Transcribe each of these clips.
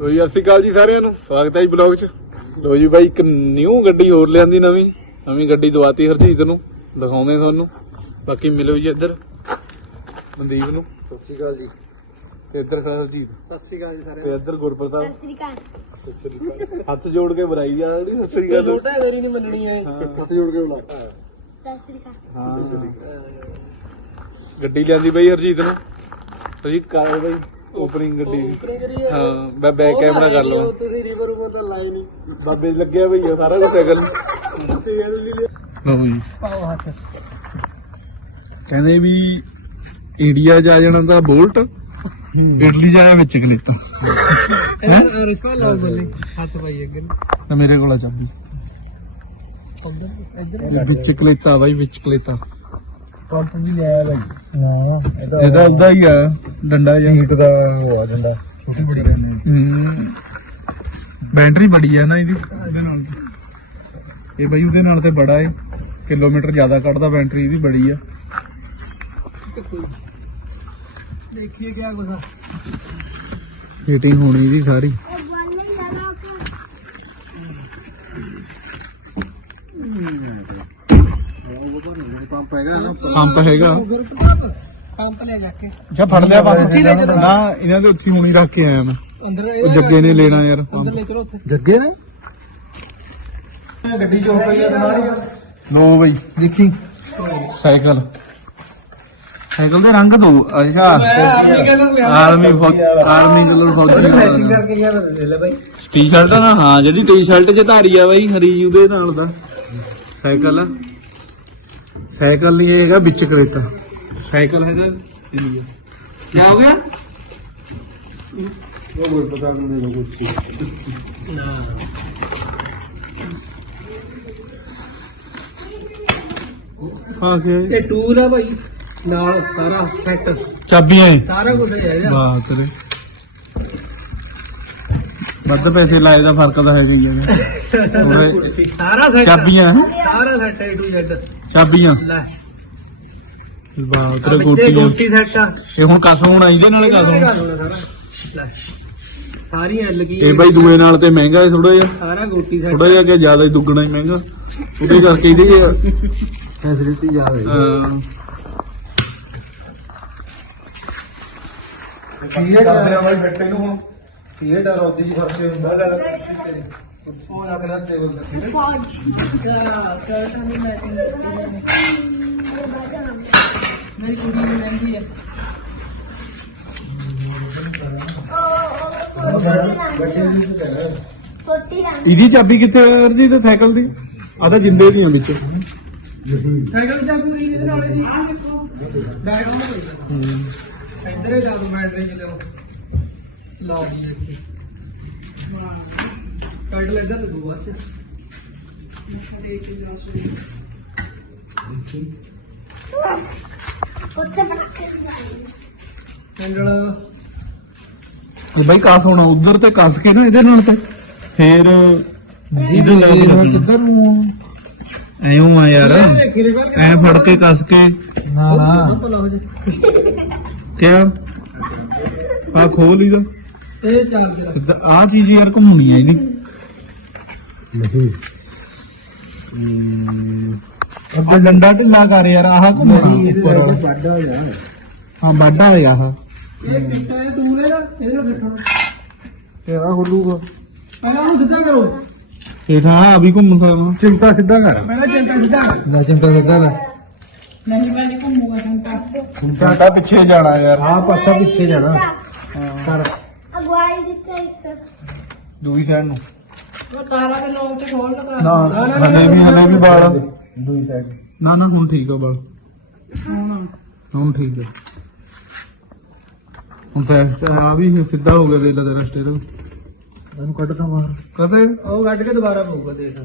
ਲੋ ਜੀ ਸਤਿ ਸ਼੍ਰੀ ਅਕਾਲ ਜੀ ਸਾਰਿਆਂ ਨੂੰ। ਸਵਾਗਤ ਹੈ ਜੀ ਬਲੌਗ 'ਚ। ਲੋ ਜੀ ਬਾਈ ਇੱਕ ਨਿਊ ਗੱਡੀ ਹੋਰ ਲਿਆਂਦੀ ਨਵੀਂ। ਨਵੀਂ ਗੱਡੀ ਦਵਾਤੀ ਹਰਜੀਤ ਨੂੰ। ਦਿਖਾਉਂਦੇ ਤੁਹਾਨੂੰ। ਬਾਕੀ ਮਿਲੋ ਜੀ ਇੱਧਰ ਮਨਦੀਪ ਨੂੰ। ਸਤਿ ਸ਼੍ਰੀ ਅਕਾਲ ਜੀ। ਤੇ ਇੱਧਰ ਖੜਾ ਹਰਜੀਤ। ਸਤਿ ਸ਼੍ਰੀ ਅਕਾਲ ਜੀ ਸਾਰੇ ਤੇ ਇੱਧਰ ਗੁਰਪ੍ਰਤਾਪ। ਸਤਿ ਸ੍ਰੀ ਅਕਾਲ। ਸਤਿ ਸ਼੍ਰੀ ਅਕਾਲ। ਹੱਥ ਜੋੜ ਕੇ ਬੁਰਾਈ ਜਾ ਰਹੀ ਸਤਿ ਸ਼੍ਰੀ ਅਕਾਲ। ਛੋਟਾ ਮੇਰੀ ਨਹੀਂ ਮੰਨਣੀ ਹੈ। ਹਾਂ। ਹੱਥ ਜੋੜ ਕੇ ਬੁਲਾ। ਸਤਿ ਸ੍ਰੀ ਅਕਾਲ। ਹਾਂ ਗੱਡੀ ਲਿਆਂਦੀ ਬਾਈ ਹਰਜੀਤ ਨੂੰ। ਤੁਸੀਂ ਕਰ ਬਾਈ? ਓਪਨਿੰਗ ਗੱਡੀ ਹਾਂ ਮੈਂ ਬੈਕ ਕੈਮਰਾ ਕਰ ਲਵਾਂ। ਤੁਸੀਂ ਰਿਵਰ ਉਪਰ ਤਾਂ ਲਾਏ ਨਹੀਂ ਬਾਬੇ ਲੱਗਿਆ ਆ ਸਾਰਾ ਕੁਝ ਸਾਈਕਲ ਤੇਲ ਨਹੀਂ ਜੀ। ਪਾਓ ਹੱਥ। ਕਹਿੰਦੇ ਵੀ ਇੰਡੀਆ ਚ ਆ ਜਾਣਾ ਤਾਂ ਬੋਲਟ ਇਟਲੀ ਚ ਆਇਆ ਵਿੱਚ ਕਲਿੱਪ। ਇਹ ਰਿਸ਼ਕਾ ਲਾਓ ਬੱਲੇ। ਹੱਥ ਪਾਈ ਅੱਗੇ। ਨੂੰ। ਤਾਂ ਮੇਰੇ ਕੋਲ ਆ ਚਾਬੀ। ਉੱਧਰ ਇੱਧਰ ਵਿੱਚ ਕਲੇਤਾ ਬਾਈ ਵਿੱਚ ਕਲੇਤਾ ਪੰਪ ਵੀ ਲਿਆ ਬਾਈ ਨਾ ਇਹਦਾ ਉਹਦਾ ਹੀ ਆ ਡੰਡਾ ਜਿਹਾ। ਸੀਟ ਦਾ ਉਹ ਆ ਜਾਂਦਾ ਛੋਟੀ ਬੜੀ ਕਰਨੀ ਹੂੰ। ਬੈਟਰੀ ਬੜੀ ਆ ਨਾ ਇਹਦੀ। ਉਹਦੇ ਨਾਲ ਇਹ ਬਾਈ ਉਹਦੇ ਨਾਲ ਤੇ ਬੜਾ ਏ। ਕਿਲੋਮੀਟਰ ਜ਼ਿਆਦਾ ਕੱਢਦਾ ਬੈਟਰੀ ਇਹਦੀ ਬੜੀ ਆ। ਦੇਖੀਏ ਕਿਆ ਕੁਛ ਹੀਟਿੰਗ ਹੋਣੀ ਇਹਦੀ ਸਾਰੀ। ਪੰਪ ਹੈਗਾ ਨਾ ਪੰਪ ਹੈਗਾ। ਪੰਪ ਲੈ ਜਾ ਕੇ। ਅੱਛਾ ਫੜ ਲਿਆ ਪੰਪ ਨਾ ਇਹਨਾਂ ਦੇ ਉੱਥੇ ਹੁਣੀ ਰੱਖ ਕੇ ਆਇਆ ਮੈਂ। ਅੰਦਰ ਉਹ ਜੱਗੇ ਨੇ ਲੈਣਾ ਯਾਰ ਅੰਦਰ ਲੈ ਚਲੋ ਉੱਥੇ। ਜੱਗੇ ਨੇ? ਗੱਡੀ ਜੋ ਪਈ ਆ ਨਾਲ ਹੀ ਲੋ ਬਈ। ਦੇਖੀ। ਸਾਈਕਲ। ਸਾਈਕਲ ਦੇ ਰੰਗ ਦੋ ਅੱਛਾ। ਆਰਮੀ ਕਲਰ ਲਿਆ। ਆਰਮੀ ਆਰਮੀ ਕਲਰ ਫੌਜੀ ਮੈਚਿੰਗ ਵਾਲਾ। ਕਰਕੇ ਯਾਰ ਲੈ ਲੈ ਬਾਈ। ਟੀ-ਸ਼ਰਟ ਨਾ ਹਾਂ ਜਿਹੜੀ ਟੀ-ਸ਼ਰਟ ਚ ਧਾਰੀ ਆ ਬਾਈ ਹਰੀ ਉਹਦੇ ਨਾਲ ਦਾ। ਸਾਈਕਲ। ਸਾਈਕਲ ਨਹੀਂ ਹੈਗਾ ਵਿੱਚ ਕਰੇਤਾ। ਸਾਈਕਲ ਹੈਗਾ ਕੀ ਹੋ। ਗਿਆ? ਉਹ ਕੋਈ ਪਤਾ ਨਹੀਂ ਮੈਨੂੰ ਕੁਝ ਆ ਕੇ। ਇਹ ਟੂਲ ਆ ਭਾਈ ਨਾਲ ਸਾਰਾ ਸੈੱਟ ਚਾਬੀਆਂ। ਸਾਰਾ ਕੁਝ ਹੈ ਯਾਰ ਵਾਹ ਤੇਰੇ ਵੱਧ ਪੈਸੇ ਲਾਏ ਦਾ ਫ਼ਰਕ ਤਾਂ ਹੈ ਜੀ ਉਹਦੇ ਸਾਰਾ ਸੈੱਟ ਚਾਬੀਆਂ ਸਾਰਾ ਸੈੱਟ ਏ ਟੂ ਜ਼ੈਡ ਚਾਬੀਆਂ। ਲੈ। ਵਾਹ ਵਿੱਚੇ ਗੋਟੀ ਗੋਟੀ ਸੈੱਟ ਆ। ਇਹ ਹੁਣ ਕਸ ਹੋਣਾ ਇਹਦੇ ਨਾਲ ਸਾਰਾ। ਲੈ। ਸਾਰੀ ਐਲ ਕੀ ਇਹ ਬਾਈ ਦੂਏ ਨਾਲ ਤੇ ਮਹਿੰਗਾ ਹੈ ਥੋੜਾ ਜਿਹਾ। ਸਾਰਾ ਗੋਟੀ ਸੈੱਟ ਥੋੜਾ ਜਿਹਾ ਕਿ ਜ਼ਿਆਦਾ ਹੀ ਦੁੱਗਣਾ ਹੀ ਮਹਿੰਗਾ। ਉਹਦੇ ਕਰਕੇ ਇਹਦੇ ਫੈਸਿਲਿਟੀ ਜ਼ਿਆਦਾ ਅਹ, ਕੀ ਹੈ ਕਰਦੇ ਆ ਬਾਈ ਬੈਠੇ ਨੂੰ ਹੁਣ? ਕੀ ਹੈ ਡਰ ਉਹਦੀ ਫ਼ਰਕ ਹੁੰਦਾ ਲੈ ਉਹ ਲੱਗ ਰਿਹਾ ਟੇਬਲ ਤੇ ਫੌਜ ਮੇਰੀ ਕੁੜੀ ਨੂੰ ਲੈਂਦੀ ਹੈ। ਛੋਟੀ ਰੰਗ ਇਹਦੀ ਚਾਬੀ ਕਿੱਥੇ ਹੈ ਜੀ ਤੇ ਸਾਈਕਲ ਦੀ? ਆ ਤਾਂ ਜਿੰਦੇ ਦੀਆਂ ਵਿੱਚ। ਸਾਈਕਲ ਜਾ ਪੂਰੀ ਇਹਦੇ ਨਾਲ ਜੀ ਬੈਗ ਆਉਣਾ ਕੋਈ ਇੱਧਰ ਹੀ ਲਾ ਦੋ ਬੈਟਰੀ ਚ ਲਿਓ ਲਾ ਦੀ ਇੱਥੇ ਪੈਡਲ ਇੱਧਰ ਦੂਆ ਚ ਉੱਥੇ ਬਣਾ ਕੇ ਜਾਣੀ ਪੈਡਲ ਇਹ ਬਾਈ ਕਸ ਹੋਣਾ ਉਧਰ ਤੇ ਕਸ ਕੇ ਨਾ ਇਹਦੇ ਨਾਲ ਤੇ। ਫੇਰ ਇਹਦੇ ਨਾਲ ਕਿੱਧਰ ਨੂੰ ਐਉਂ ਆ ਯਾਰ। ਐ ਫੜ ਕੇ ਕਸ ਕੇ। ਨਾ ਨਾ। ਕਿਆ? ਆ ਖੋਲ ਇਹਦਾ ਇਹ ਦਾ ਆ ਚੀਜ਼ ਯਾਰ ਘੁੰਮਣੀ ਆ ਇਹਦੀ। ਅੱਗੇ ਡੰਡਾ ਢਿੱਲਾ ਕਰ ਯਾਰ ਆਹ ਘੁੰਮਣਾ ਉੱਪਰ। ਵੱਡਾ ਹੋਇਆ ਹਾਂ ਬਾਡਾ ਹੋਇਆ ਆਹ ਇਹ ਹੈ ਦੂਰੇ ਇਹਦੇ ਦੇਖੋ। ਆ ਖੋਲੂਗਾ। ਪਹਿਲਾਂ ਉਹਨੂੰ ਸਿੱਧਾ ਕਰੋ। ਇਹ ਤਾਂ ਆ ਵੀ ਘੁੰਮ ਸਕਦਾ। ਚਿੰਤਾ ਸਿੱਧਾ ਕਰ। ਪਹਿਲਾਂ ਚਿੰਤਾ ਸਿੱਧਾ ਕਰ। ਲੈ ਚਿੰਤਾ ਸਿੱਧਾ ਕਰ। ਨਹੀਂ ਮੈਂ ਨਹੀਂ ਘੁੰਮੂਗਾ ਚਿੰਤਾ ਚਿੰਤਾ ਪਿੱਛੇ ਜਾਣਾ ਯਾਰ। ਆਹ ਪਾਸਾ ਪਿੱਛੇ ਜਾਣਾ। ਕਰ। ਅਗਵਾਈ ਦਿੱਤਾ ਇੱਕ। ਦੂਈ ਸਾਈਡ ਨੂੰ। ਮੈਂ ਕਾਰਾ ਦੇ ਲੋਕ ਤੇ ਖੋਲ ਲਗਾ ਨਾ ਹਲੇ ਵੀ ਹਲੇ ਵੀ ਬਾਲ ਦੂਈ ਸਾਈਡ ਨਾ ਨਾ ਹੁਣ ਠੀਕ ਆ ਬਾਲ ਹੁਣ ਹੁਣ ਠੀਕ ਆ। ਹੁਣ ਤਾਂ ਆ ਵੀ ਸਿੱਧਾ ਹੋ ਗਿਆ ਦੇ ਲਾ ਤੇਰਾ ਸਟੇਰ ਇਹਨੂੰ ਕੱਢ ਤਾ ਬਾਹਰ। ਕਦੇ ਉਹ ਕੱਢ ਕੇ ਦੁਬਾਰਾ ਪਊਗਾ ਦੇਖ।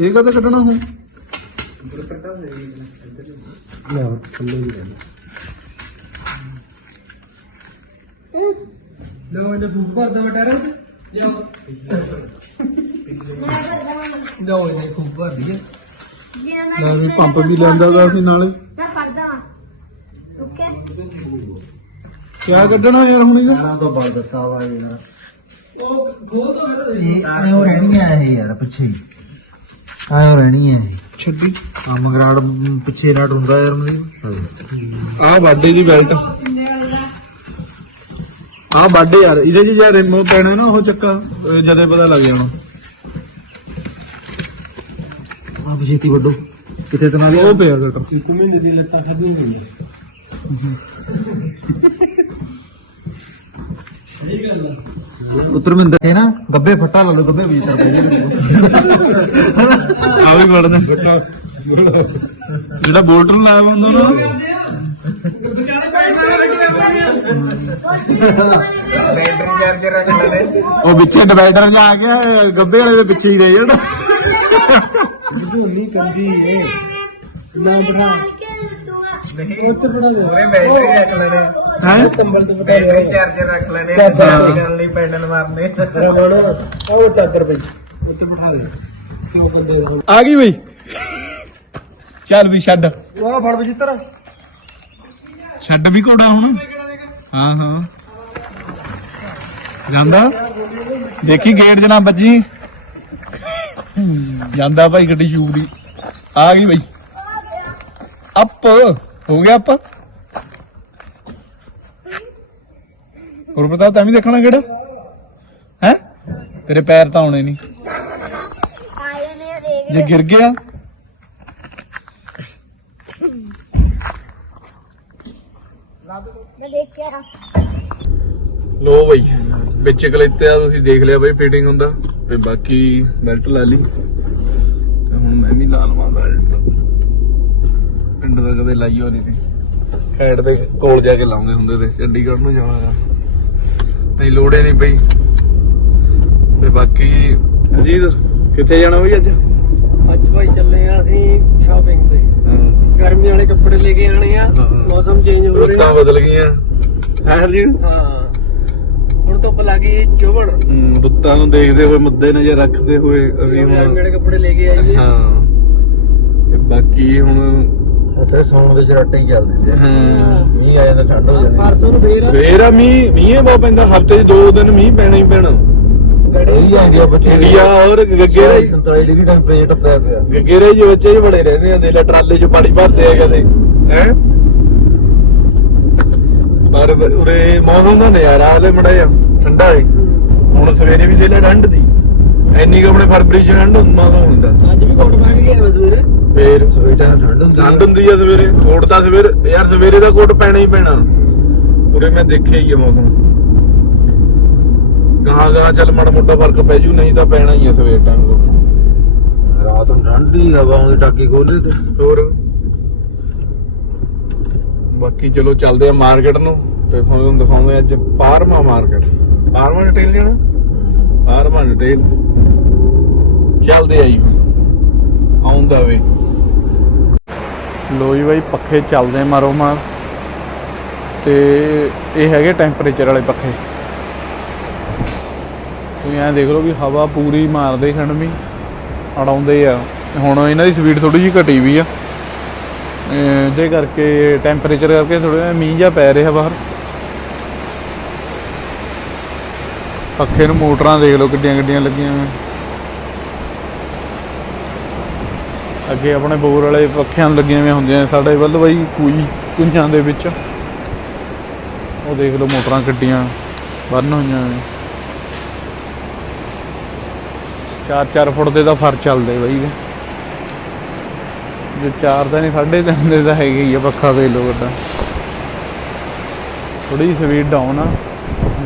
ਇਹ ਕਦੇ ਕੱਢਣਾ ਹੁਣ? ਲੈ ਥੱਲੇ ਵੀ ਰਹਿ ਲਓ ਇਹਨੇ ਫੂਕ ਭਰ ਦੇ ਬਟਾਰੇ ਜਾਓ ਮੈਂ ਕਰਦਾ ਲਓ ਇਹਨੇ ਫੂਕ ਭਰ ਦਿਆ ਜਿਹੜਾ ਲੈ ਮੈਂ ਵੀ ਪੰਪ ਵੀ ਲੈਂਦਾ ਗਾ ਸੀ ਨਾਲੇ। ਮੈਂ ਫੜਦਾ ਵਾਂ। ਓਕੇ ਕਿਆ ਕੱਢਣਾ ਯਾਰ ਹੁਣ ਇਹਦਾ? ਤਾਂ ਬੜਾ ਦਿੱਤਾ ਵਾ ਯਾਰ। ਉਹ ਖੋਲ ਦੋ ਫਿਰ ਇਹ ਆਇਓ ਰਹਿਣੀਆਂ ਇਹ ਯਾਰ ਪਿੱਛੇ ਹੀ। ਆਇਓ ਰਹਿਣੀ ਹੈ ਛੱਡੀ। ਆ ਮਗਰਾੜ ਪਿੱਛੇ ਨਾਟ ਹੁੰਦਾ ਯਾਰ ਮੈਨੂੰ ਆਹ ਬਾਡੇ ਦੀ ਬੈਲਟ ਆਹ ਬਾਡੇ ਯਾਰ ਇਹਦੇ ਚ ਯਾਰ ਰਿਮੋ ਪੈਣਾ ਨਾ ਉਹ ਚੱਕਾ ਅਹ ਜਦੇ ਪਤਾ ਲੱਗ ਜਾਣਾ। ਆ ਪਿਛੇਤੀ ਵੱਡੋ ਕਿਤੇ ਤਨਾ ਉਹ ਪਿਆ ਘਟੋ ਉਤਰਮਿੰਦਰ ਹੈ ਨਾ ਗੱਬੇ ਫੱਟਾ ਲਾ ਲਓ ਗੱਬੇ ਵੀ ਤਰ ਆ ਵੀ ਵੜਦਾ ਜਿਹੜਾ ਬੋਲਟ ਨੂੰ ਲਾਇਆ ਹੁੰਦਾ ਨਾ। ਵਿਚਾਰੇ ਬੈਠ ਉਹ ਵਿੱਚੇ ਡਿਵਾਈਡਰ ਜਾ ਆ ਗਿਆ ਗੱਬੇ ਵਾਲੇ ਦੇ ਪਿੱਛੇ ਹੀ ਰਹਿ ਜਾਣਾ ਝੂਲੀ ਕੰਦੀ ਏ। ਨਾ ਬਣਾ। ਉੱਤੇ ਬਣਾ ਲਓ ਹੈ ਨੰਬਰ ਤੇ ਬੈਟਰੀ ਚਾਰਜਰ ਰੱਖ ਲੈਣੇ। ਚਾਰਜ ਕਰਨ ਲਈ ਪੈਡਲ ਮਾਰਨੇ ਉਹ ਚਾਦਰ ਪਈ ਉੱਤੇ ਬਿਠਾ ਲੈ ਆ ਗਈ ਬਈ। ਚੱਲ ਵੀ ਛੱਡ। ਉਹ ਫੜ ਬਜਿੱਤਰ ਛੱਡ ਵੀ ਘੋੜਾ ਹੁਣ। ਹਾਂ ਹਾਂ। ਜਾਂਦਾ? ਦੇਖੀ ਗੇਟ ਜਨਾ ਵੱਜੀ ਜਾਂਦਾ ਭਾਈ ਗੱਡੀ ਸ਼ੂਰੀ ਆ ਗਈ ਬਈ। ਅਪ ਹੋ ਗਿਆ ਅਪ। ਹੋਰ ਪਤਾ ਤਾਂ ਵੀ ਦੇਖਣਾ ਕਿਹੜਾ ਹੈ? ਤੇਰੇ ਪੈਰ ਤਾਂ ਆਉਣੇ ਨਹੀਂ। ਜੇ ਗਿਰ ਗਿਆ ਮੈਂ ਦੇਖਿਆ। ਲੋ ਬਈ ਵਿੱਚ ਕਲਿੱਤੇ ਆ ਤੁਸੀਂ ਦੇਖ ਲਿਆ ਬਈ ਫਿਟਿੰਗ ਹੁੰਦਾ। ਤੇ ਬਾਕੀ ਬੈਲਟ ਲਾ ਲਈ। ਤੇ ਹੁਣ ਮੈਂ ਵੀ ਲਾ ਲਵਾਂ ਬੈਲਟ ਪਿੰਡ ਦਾ ਕਦੇ ਲਾਈ ਹੋਣੀ ਸੀ ਖੈੜ ਦੇ ਕੋਲ ਜਾ ਕੇ ਲਾਉਂਦੇ ਹੁੰਦੇ ਤੇ ਚੰਡੀਗੜ੍ਹ ਨੂੰ ਜਾਣਾ। ਨਹੀਂ ਲੋੜੇ ਨਹੀਂ ਪਈ ਤੇ ਬਾਕੀ ਅਜੀਤ ਕਿੱਥੇ ਜਾਣਾ ਬਈ ਅੱਜ? ਅੱਜ ਭਾਈ ਚੱਲੇ ਆ ਅਸੀਂ ਸ਼ਾਪਿੰਗ ਤੇ। ਗਰਮੀ ਵਾਲੇ ਕੱਪੜੇ ਲੈ ਕੇ ਆਣੇ ਆ। ਮੌਸਮ ਚੇਂਜ ਹੋ ਰੁੱਤਾਂ ਰਿਹਾ ਬਦਲ ਗਈਆਂ। ਹੈ ਹਰਜੀਤ ਹਾਂ ਹੁਣ ਧੁੱਪ ਲੱਗੀ ਚੁਬਣ ਰੁੱਤਾਂ ਨੂੰ ਦੇਖਦੇ ਹੋਏ ਮੁੱਦੇ ਨਜ਼ਰ ਰੱਖਦੇ ਹੋਏ ਅਸੀਂ ਹੁਣ ਵਾਲੇ ਕੱਪੜੇ ਲੈ ਕੇ ਆਈਏ। ਹਾਂ। ਤੇ ਬਾਕੀ ਹੁਣ ਉੱਥੇ ਸੌਣ ਦੇ ਚਰਾਟੇ ਹੀ ਚੱਲਦੇ ਤੇ ਹਾਂ। ਮੀਂਹ ਆ ਜਾਂਦਾ ਠੰਡ ਹੋ ਜਾਂਦੀ ਪਰਸੋਂ ਨੂੰ ਫੇਰ ਫੇਰ ਆ ਮੀਂਹ ਮੀਂਹ ਬਹੁਤ ਪੈਂਦਾ ਹਫ਼ਤੇ 'ਚ ਦੋ ਦਿਨ ਮੀਂਹ ਪੈਣਾ ਹੀ ਪੈਣਾ। ਇਹ ਆਂਦੀ ਆ ਬੱਚੇ। ਇੰਡੀਆ ਔਰ ਗਗੇਰੇ 47 ਡਿਗਰੀ ਟੈਂਪਰੇਚਰ ਪਿਆ ਪਿਆ। ਗਗੇਰੇ ਜੀ ਬੱਚੇ ਹੀ ਬੜੇ ਰਹਿੰਦੇ ਆ ਦੇ ਲੈ ਟਰਾਲੇ 'ਚ ਪਾਣੀ ਭਰਦੇ ਆ ਕਦੇ ਹੈ? ਪਰ ਉਰੇ ਮੌਸਮ ਦਾ ਨਜ਼ਾਰਾ ਹਲੇ ਮੜਾ ਜਾ ਠੰਡਾ ਹੈ ਹੁਣ ਸਵੇਰੇ ਵੀ ਦੇ ਲੈ ਠੰਡ ਦੀ। ਇੰਨੀ ਕੁ ਆਪਣੇ ਫਰਵਰੀ 'ਚ ਠੰਡ ਹੁੰਦਾ ਹੁੰਦਾ। ਅੱਜ ਵੀ ਕੋਟ ਪਾ ਕੇ ਗਿਆ ਸਵੇਰੇ। ਫੇਰ ਸਵੇਰ ਠੰਡ ਹੁੰਦੀ ਠੰਡ ਹੁੰਦੀ ਆ ਸਵੇਰੇ। ਕੋਟ ਤਾਂ ਸਵੇਰ ਯਾਰ ਸਵੇਰੇ ਦਾ ਕੋਟ ਪੈਣਾ ਹੀ ਪੈਣਾ। ਪੂਰੇ ਮੈਂ ਦੇਖਿਆ ਹੀ ਆ ਮੌਸਮ। ਗਾਂ ਗਾਂ ਚੱਲ ਮਾੜਾ ਮੋਟਾ ਫ਼ਰਕ ਪੈ ਜੂ ਨਹੀਂ ਤਾਂ ਪੈਣਾ ਹੀ ਆ ਸਵੇਰ ਟਾਈਮ ਕੋਟ ਰਾਤ ਨੂੰ ਠੰਡ ਹਵਾ ਆਉਂਦੀ ਟਾਕੀ ਖੋਲੇ ਤੇ। ਹੋਰ? ਬਾਕੀ ਚਲੋ ਚੱਲਦੇ ਆ ਮਾਰਕੀਟ ਨੂੰ ਤੇ ਤੁਹਾਨੂੰ ਦਿਖਾਉਂਦੇ ਅੱਜ ਪਾਰਮਾ ਮਾਰਕੀਟ। ਪਾਰਮਾ ਡਿਟੇਲ ਜਾਣਾ ਪਾਰਮਾ ਡਿਟੇਲ ਚੱਲਦੇ ਆ ਜੀ। ਆਉਂਦਾ ਵੇ। ਲੋ ਜੀ ਬਾਈ ਪੱਖੇ ਚੱਲਦੇ ਮਾਰੋ ਮਾਰ। ਤੇ ਇਹ ਹੈਗੇ ਟੈਂਪਰੇਚਰ ਵਾਲੇ ਪੱਖੇ। ਤੁਸੀਂ ਐਂ ਦੇਖ ਲਓ ਵੀ ਹਵਾ ਪੂਰੀ ਮਾਰਦੇ ਖਣਮੀ ਅੜਾਉਂਦੇ ਆ। ਹੁਣ ਇਹਨਾਂ ਦੀ ਸਪੀਡ ਥੋੜੀ ਜਿਹੀ ਘਟੀ ਵੀ ਆ। ਇਹਦੇ ਕਰਕੇ ਟੈਂਪਰੇਚਰ ਕਰਕੇ ਥੋੜਾ ਜਿਹਾ ਮੀਂਹ ਜਿਹਾ ਪੈ ਰਿਹਾ ਬਾਹਰ। ਪੱਖੇ ਨੂੰ ਮੋਟਰਾਂ ਦੇਖ ਲਓ ਕਿੱਡੀਆਂ ਕਿੱਡੀਆਂ ਲੱਗੀਆਂ ਅੱਗੇ ਆਪਣੇ ਬੋਰ ਵਾਲੇ ਪੱਖਿਆਂ ਲੱਗੀਆਂ ਹੋਈਆਂ ਹੁੰਦੀਆਂ ਸਾਡੇ ਵੱਲ ਬਈ ਕੋਈ ਕੁੰਝਾਂ ਦੇ ਵਿੱਚ। ਉਹ ਦੇਖ ਲਓ ਮੋਟਰਾਂ ਕਿੱਡੀਆਂ ਬੰਨ ਹੋਈਆਂ ਨੇ। 4-4 ਫੁੱਟ ਦੇ ਤਾਂ ਫਰ ਚੱਲਦੇ ਬਾਈ। ਇਹ। ਜੋ 4 ਦਾ ਨਹੀਂ 3.5 ਦੇ ਤਾਂ ਹੈਗੇ ਹੀ ਆ ਪੱਖਾ ਦੇ ਲੋ ਵੱਡਾ ਥੋੜੀ ਸਪੀਡ ਡਾਊਨ ਆ।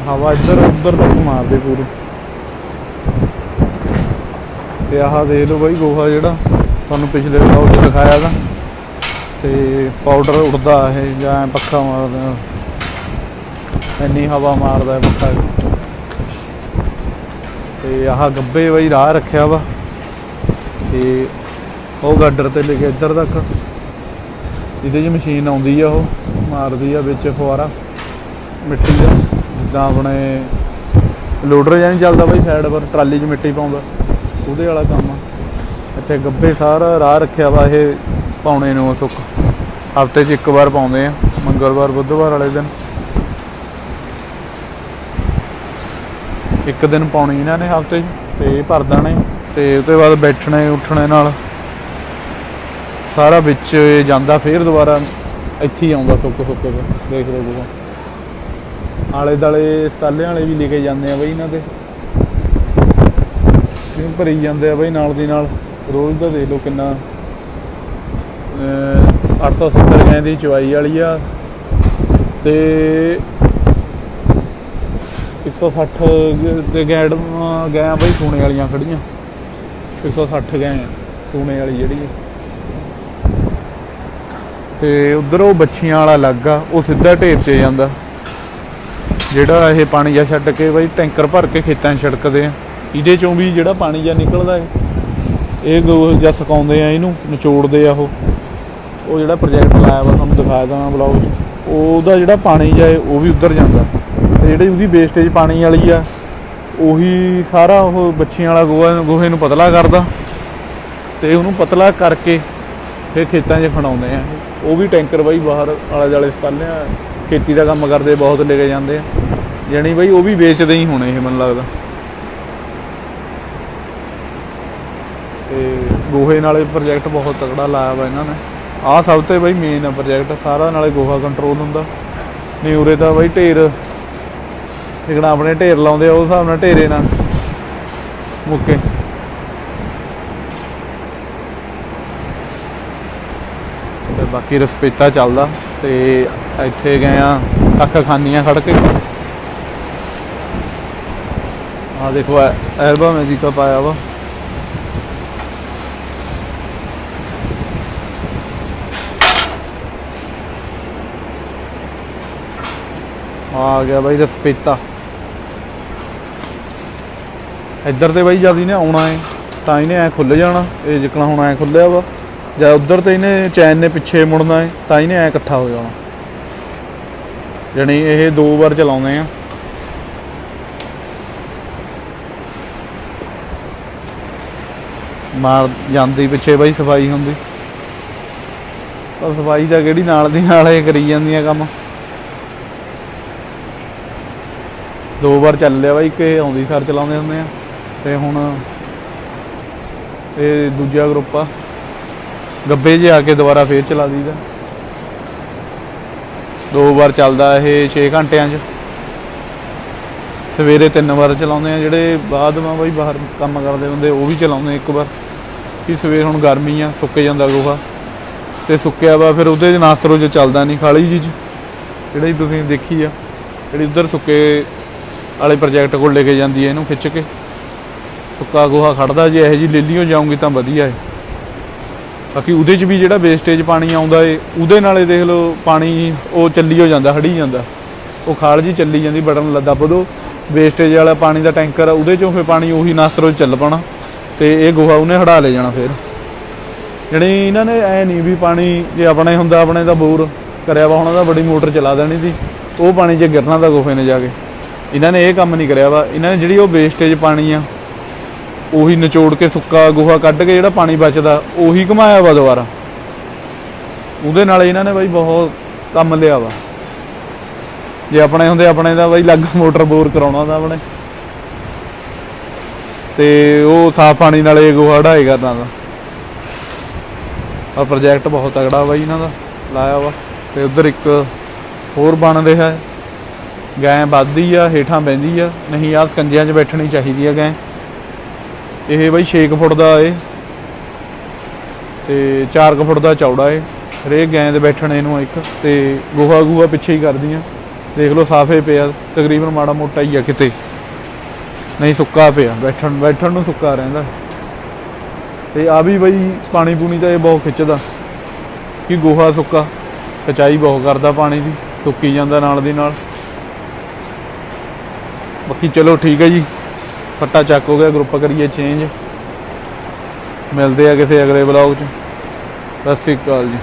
ਹਵਾ ਇੱਧਰ ਉੱਧਰ ਤੱਕ ਮਾਰਦੇ ਪੂਰੀ। ਤੇ ਆਹ ਦੇਖ ਲਓ ਬਾਈ ਗੋਹਾ ਜਿਹੜਾ, ਤੁਹਾਨੂੰ ਪਿਛਲੇ ਵਲੌਗ 'ਚ ਦਿਖਾਇਆ ਦਾ ਤੇ ਪਾਊਡਰ ਉੱਡਦਾ ਇਹ, ਜਾਂ ਪੱਖਾ ਮਾਰਦਾ। ਇੰਨੀ ਹਵਾ ਮਾਰਦਾ ਪੱਖਾ। ਤੇ ਆਹ ਗੱਬੇ ਬਾਈ ਰਾਹ ਰੱਖਿਆ ਵਾ ਤੇ ਉਹ ਗਾਡਰ ਤੇ ਲੈ ਕੇ ਇੱਧਰ ਤੱਕ। ਇਹਦੇ 'ਚ ਮਸ਼ੀਨ ਆਉਂਦੀ ਆ ਉਹ, ਮਾਰਦੀ ਆ ਵਿੱਚ ਫੁਆਰਾ ਮਿੱਟੀ ਦਾ ਜਿੱਦਾਂ ਆਪਣੇ ਲੋਡਰ ਜਾਂ ਨਹੀਂ ਚੱਲਦਾ ਬਈ ਸਾਈਡ ਪਰ ਟਰਾਲੀ 'ਚ ਮਿੱਟੀ ਪਾਉਂਦਾ। ਉਹਦੇ ਵਾਲਾ ਕੰਮ ਆ। ਇੱਥੇ ਗੱਬੇ ਸਾਰਾ ਰਾਹ ਰੱਖਿਆ ਵਾ ਇਹ ਪਾਉਣੇ ਨੂੰ ਸੁੱਕ। ਹਫ਼ਤੇ 'ਚ ਇੱਕ ਵਾਰ ਪਾਉਂਦੇ ਆ, ਮੰਗਲਵਾਰ, ਬੁੱਧਵਾਰ ਵਾਲੇ ਦਿਨ। ਇੱਕ ਦਿਨ ਪਾਉਣੀ ਇਹਨਾਂ ਨੇ ਹਫ਼ਤੇ 'ਚ, ਤੇ ਇਹ ਭਰ ਦੇਣੇ। ਤੇ ਉਸ ਤੋਂ ਬਾਅਦ ਬੈਠਣੇ, ਉੱਠਣੇ ਨਾਲ ਸਾਰਾ ਵਿੱਚ ਜਾਂਦਾ, ਫੇਰ ਦੁਬਾਰਾ ਇੱਥੇ ਹੀ ਆਉਂਦਾ ਸੁੱਕ ਸੁੱਕ ਕੇ ਦੇਖ। ਲਓ ਤੁਸੀਂ ਆਲੇ ਦਾਲੇ ਸਟਾਲਿਆਂ ਵਾਲੇ ਵੀ ਲੈ ਕੇ ਜਾਂਦੇ ਆ ਬਈ ਇਹਨਾਂ ਦੇ। ਕਿਉਂ ਭਰੀ ਜਾਂਦੇ ਆ ਬਈ ਨਾਲ ਦੀ ਨਾਲ। ਰੋਜ਼ ਦਾ ਦੇਖ ਲਓ ਕਿੰਨਾ, ਅਹ 870 ਗੈਂ ਦੀ ਚਵਾਈ ਵਾਲੀ ਆ। ਤੇ 160 ਦੇ ਗੈਂਡ ਗੈਂ ਬਈ ਸੂਣੇ ਵਾਲੀਆਂ ਖੜੀਆਂ। 160 ਗੈਂ ਆ, ਸੂਣੇ ਵਾਲੀ ਜਿਹੜੀ ਹੈ ਤੇ ਉਧਰ ਉਹ ਬੱਚੀਆਂ ਵਾਲਾ ਅਲੱਗ ਆ ਉਹ ਸਿੱਧਾ ਢੇਰ 'ਚ ਜਾਂਦਾ। ਜਿਹੜਾ ਇਹ ਪਾਣੀ ਜਾਂ ਛੱਡ ਕੇ ਬਈ ਟੈਂਕਰ ਭਰ ਕੇ ਖੇਤਾਂ 'ਚ ਛਿੜਕਦੇ ਆ। ਇਹਦੇ ਚੋਂ ਵੀ ਜਿਹੜਾ ਪਾਣੀ ਜਾਂ ਨਿਕਲਦਾ ਹੈ ਇਹ ਗੋ ਜਾਂ ਸੁਕਾਉਂਦੇ ਆ ਇਹਨੂੰ ਨਿਚੋੜਦੇ ਆ ਉਹ। ਉਹ ਜਿਹੜਾ ਪ੍ਰੋਜੈਕਟ ਲਾਇਆ ਵਾ ਤੁਹਾਨੂੰ ਦਿਖਾਇਆ ਦਾਂ ਬਲੌਗ 'ਚ। ਉਹਦਾ ਜਿਹੜਾ ਪਾਣੀ ਜਾਏ ਉਹ ਵੀ ਉੱਧਰ ਜਾਂਦਾ। ਤੇ ਜਿਹੜੀ ਉਹਦੀ ਵੇਸਟੇਜ ਪਾਣੀ ਵਾਲੀ ਆ, ਉਹੀ ਸਾਰਾ ਉਹ ਬੱਚੀਆਂ ਵਾਲਾ ਗੋਹਾ, ਗੋਹੇ ਨੂੰ ਪਤਲਾ ਕਰਦਾ ਤੇ ਉਹਨੂੰ ਪਤਲਾ ਕਰਕੇ ਫਿਰ ਖੇਤਾਂ 'ਚ ਫੜਾਉਂਦੇ ਆ। ਉਹ ਵੀ ਟੈਂਕਰ ਬਾਈ ਬਾਹਰ ਆਲੇ ਦੁਆਲੇ ਆ, ਖੇਤੀ ਦਾ ਕੰਮ ਕਰਦੇ, ਬਹੁਤ ਲੈ ਕੇ ਜਾਂਦੇ ਆ। ਯਾਨੀ ਬਾਈ ਉਹ ਵੀ ਵੇਚਦੇ ਹੀ ਹੋਣੇ ਇਹ ਮੈਨੂੰ ਲੱਗਦਾ। ਤੇ ਗੋਹੇ ਨਾਲੇ ਪ੍ਰੋਜੈਕਟ ਬਹੁਤ ਤਕੜਾ ਲਾਇਆ ਵਾ ਇਹਨਾਂ ਨੇ। ਆਹ ਸਭ ਤੋਂ ਬਾਈ ਮੇਨ ਆ ਪ੍ਰੋਜੈਕਟ ਸਾਰਾ ਨਾਲੇ ਗੋਹਾ ਕੰਟਰੋਲ ਹੁੰਦਾ। ਨਹੀਂ ਉਰੇ ਤਾਂ ਬਾਈ ਢੇਰ ਜਿਹੜਾ ਆਪਣੇ ਢੇਰ ਲਾਉਂਦੇ ਆ ਉਸ ਹਿਸਾਬ ਨਾਲ ਢੇਰੇ ਨਾਲ ਮੁੱਕੇ। ਤੇ ਬਾਕੀ ਰਸਪੇਤਾ ਚੱਲਦਾ ਤੇ ਇੱਥੇ ਗਏ ਆ ਅੱਖ ਖਾਨੀਆਂ ਖੜ ਕੇ। ਆ ਦੇਖੋ ਐਲਬਮ ਹੈ ਜੀ ਤਾਂ ਪਾਇਆ ਵਾ। ਆ ਗਿਆ ਬਾਈ ਰਸਪੇਤਾ। ਇੱਧਰ ਤੇ ਬਾਈ ਜਦ ਇਹਨੇ ਆਉਣਾ ਹੈ ਤਾਂ ਇਹਨੇ ਐ ਖੁੱਲ ਜਾਣਾ, ਇਹ ਜਿਕਣਾ ਹੁਣ ਐ ਖੁੱਲਿਆ ਵਾ। ਜਾਂ ਉੱਧਰ ਤੇ ਇਹਨੇ ਚੈਨ ਨੇ ਪਿੱਛੇ ਮੁੜਨਾ ਹੈ ਤਾਂ ਇਹਨੇ ਐ ਇਕੱਠਾ ਹੋ ਜਾਣਾ। ਜਾਣੀ ਇਹ ਦੋ ਵਾਰ ਚਲਾਉਂਦੇ ਆ। ਮਾਰ ਜਾਂਦੀ ਪਿੱਛੇ ਬਾਈ, ਸਫ਼ਾਈ ਹੁੰਦੀ। ਪਰ ਸਫ਼ਾਈ ਤਾਂ ਕਿਹੜੀ ਨਾਲ ਦੀ ਨਾਲ ਇਹ ਕਰੀ ਜਾਂਦੀਆਂ ਕੰਮ। ਦੋ ਵਾਰ ਚੱਲ ਲਿਆ ਬਾਈ ਕਿ ਆਉਂਦੀ, ਸਰ ਚਲਾਉਂਦੇ ਹੁੰਦੇ ਆ। ਤੇ ਹੁਣ ਇਹ ਦੂਜਾ ਗਰੁੱਪ ਆ। ਗੱਬੇ 'ਚ ਆ ਕੇ ਦੁਬਾਰਾ ਫੇਰ ਚਲਾ ਦਈਦਾ। ਦੋ ਵਾਰ ਚੱਲਦਾ ਇਹ 6 ਘੰਟਿਆਂ 'ਚ। ਸਵੇਰੇ ਤਿੰਨ ਵਾਰ ਚਲਾਉਂਦੇ ਆ, ਜਿਹੜੇ ਬਾਅਦ ਮਾ ਬਾਈ ਬਾਹਰ ਕੰਮ ਕਰਦੇ ਹੁੰਦੇ, ਉਹ ਵੀ ਚਲਾਉਂਦੇ ਇੱਕ ਵਾਰ। ਕਿ ਸਵੇਰ ਹੁਣ ਗਰਮੀ ਆ, ਸੁੱਕ ਜਾਂਦਾ ਗੋਹਾ। ਤੇ ਸੁੱਕਿਆ ਵਾ, ਫਿਰ ਉਹਦੇ ਨਾਸਰੋ 'ਚ ਚੱਲਦਾ ਨਹੀਂ ਖਾਲੀ ਜੀ 'ਚ। ਜਿਹੜੀ ਤੁਸੀਂ ਦੇਖੀ ਆ, ਜਿਹੜੀ ਉਧਰ ਸੁੱਕੇ ਵਾਲੇ ਪ੍ਰੋਜੈਕਟ ਕੋਲ ਲੈ ਕੇ ਜਾਂਦੀ ਹੈ ਇਹਨੂੰ ਖਿੱਚ ਕੇ। ਸੁੱਕਾ ਗੋਹਾ ਖੜਦਾ, ਜੇ ਇਹੋ ਜੀ ਲੇਲੀਓ ਜਾਊਂਗੀ ਤਾਂ ਵਧੀਆ ਹੈ ਬਾਕੀ ਉਹਦੇ 'ਚ ਵੀ ਜਿਹੜਾ ਵੇਸਟੇਜ ਪਾਣੀ ਆਉਂਦਾ ਏ, ਉਹਦੇ ਨਾਲੇ ਦੇਖ ਲਓ ਪਾਣੀ ਉਹ ਚੱਲੀ ਹੋ ਜਾਂਦਾ, ਹੜੀ ਜਾਂਦਾ। ਉਹ ਖਾਲ ਜੀ ਚੱਲੀ ਜਾਂਦੀ, ਬਟਨ ਲੱਦਾ ਪਦੋ ਵੇਸਟੇਜ ਵਾਲਾ ਪਾਣੀ ਦਾ ਟੈਂਕਰ ਆ, ਉਹਦੇ 'ਚੋਂ ਫਿਰ ਪਾਣੀ ਉਹੀ ਨਾਸਰੋ ਚੱਲ ਪਾਣਾ। ਤੇ ਇਹ ਗੋਹਾ ਉਹਨੇ ਹੜਾ ਲੈ ਜਾਣਾ ਫਿਰ। ਜਿਹੜੀ ਇਹਨਾਂ ਨੇ ਐ ਨਹੀਂ ਵੀ ਪਾਣੀ, ਜੇ ਆਪਣੇ ਹੁੰਦਾ, ਆਪਣੇ ਦਾ ਬੋਰ ਕਰਿਆ ਵਾ ਉਹਨਾਂ ਦਾ ਬੜੀ ਮੋਟਰ ਚਲਾ ਦੇਣੀ ਸੀ। ਉਹ ਪਾਣੀ ਜੇ ਗਿਰਨਾ ਦਾ ਗੋਫੇ ਨੇ ਜਾ ਕੇ। ਇਹਨਾਂ ਨੇ ਇਹ ਕੰਮ ਨਹੀਂ ਕਰਿਆ ਵਾ। ਇਹਨਾਂ ਨੇ ਜਿਹੜੀ ਉਹ ਵੇਸਟੇਜ ਪਾਣੀ ਆ ਉਹੀ ਨਿਚੋੜ ਕੇ ਸੁੱਕਾ ਗੋਹਾ ਕੱਢ ਕੇ ਜਿਹੜਾ ਪਾਣੀ ਬਚਦਾ, ਉਹੀ ਘਮਾਇਆ ਵਾ ਦੁਬਾਰਾ। ਉਹਦੇ ਨਾਲ ਇਹਨਾਂ ਨੇ ਬਾਈ ਬਹੁਤ ਕੰਮ ਲਿਆ ਵਾ। ਜੇ ਆਪਣੇ ਹੁੰਦੇ, ਆਪਣੇ ਦਾ ਬਾਈ ਲੱਗ ਮੋਟਰ ਬੋਰ ਕਰਾਉਣਾ ਦਾ ਆਪਣੇ। ਤੇ ਉਹ ਸਾਫ਼ ਪਾਣੀ ਨਾਲ ਇਹ ਗੋਹਾ ਢਾਈ ਕਰਨਾ ਦਾ ਆ ਪ੍ਰੋਜੈਕਟ ਬਹੁਤ ਤਗੜਾ ਬਾਈ ਇਹਨਾਂ ਦਾ, ਲਾਇਆ ਵਾ। ਤੇ ਉਧਰ ਇੱਕ ਹੋਰ ਬਣ ਰਿਹਾ ਹੈ। ਗੈਂ ਵੱਧਦੀ ਆ, ਹੇਠਾਂ ਬਹਿੰਦੀ ਆ। ਨਹੀਂ ਆ ਸਕੰਜਿਆਂ 'ਚ ਬੈਠਣੀ ਚਾਹੀਦੀ ਆ ਗੈਂ। ਇਹ ਬਾਈ 6 ਫੁੱਟ ਦਾ ਏ ਤੇ 4 ਫੁੱਟ ਦਾ ਚੌੜਾ ਏ। ਹਰੇਕ ਗੈਂ ਦੇ ਬੈਠਣੇ ਨੂੰ ਇੱਕ ਤੇ ਗੋਹਾ ਗੂਹਾ ਪਿੱਛੇ ਹੀ ਕਰਦੀਆਂ। ਦੇਖ ਲਓ ਸਾਫੇ ਪਿਆ, ਤਕਰੀਬਨ ਮਾੜਾ ਮੋਟਾ ਹੀ ਆ ਕਿਤੇ। ਨਹੀਂ ਸੁੱਕਾ ਪਿਆ, ਬੈਠਣ ਬੈਠਣ ਨੂੰ ਸੁੱਕਾ ਰਹਿੰਦਾ। ਤੇ ਆ ਵੀ ਬਈ ਪਾਣੀ ਪੂਣੀ ਤਾਂ ਇਹ ਬਹੁਤ ਖਿੱਚਦਾ ਕਿ ਗੋਹਾ ਸੁੱਕਾ ਕਚਾਈ ਬਹੁਤ ਕਰਦਾ ਪਾਣੀ ਦੀ, ਸੁੱਕੀ ਜਾਂਦਾ ਨਾਲ ਦੀ ਨਾਲ। ਬਾਕੀ ਚਲੋ ਠੀਕ ਹੈ ਜੀ। ਫੱਟਾ ਚੱਕ ਹੋ ਗਿਆ ਗਰੁੱਪ ਕਰੀਏ ਚੇਂਜ ਮਿਲਦੇ ਆ ਕਿਸੇ ਅਗਲੇ ਬਲੌਗ 'ਚ। ਸਤਿ ਸ਼੍ਰੀ ਅਕਾਲ ਜੀ।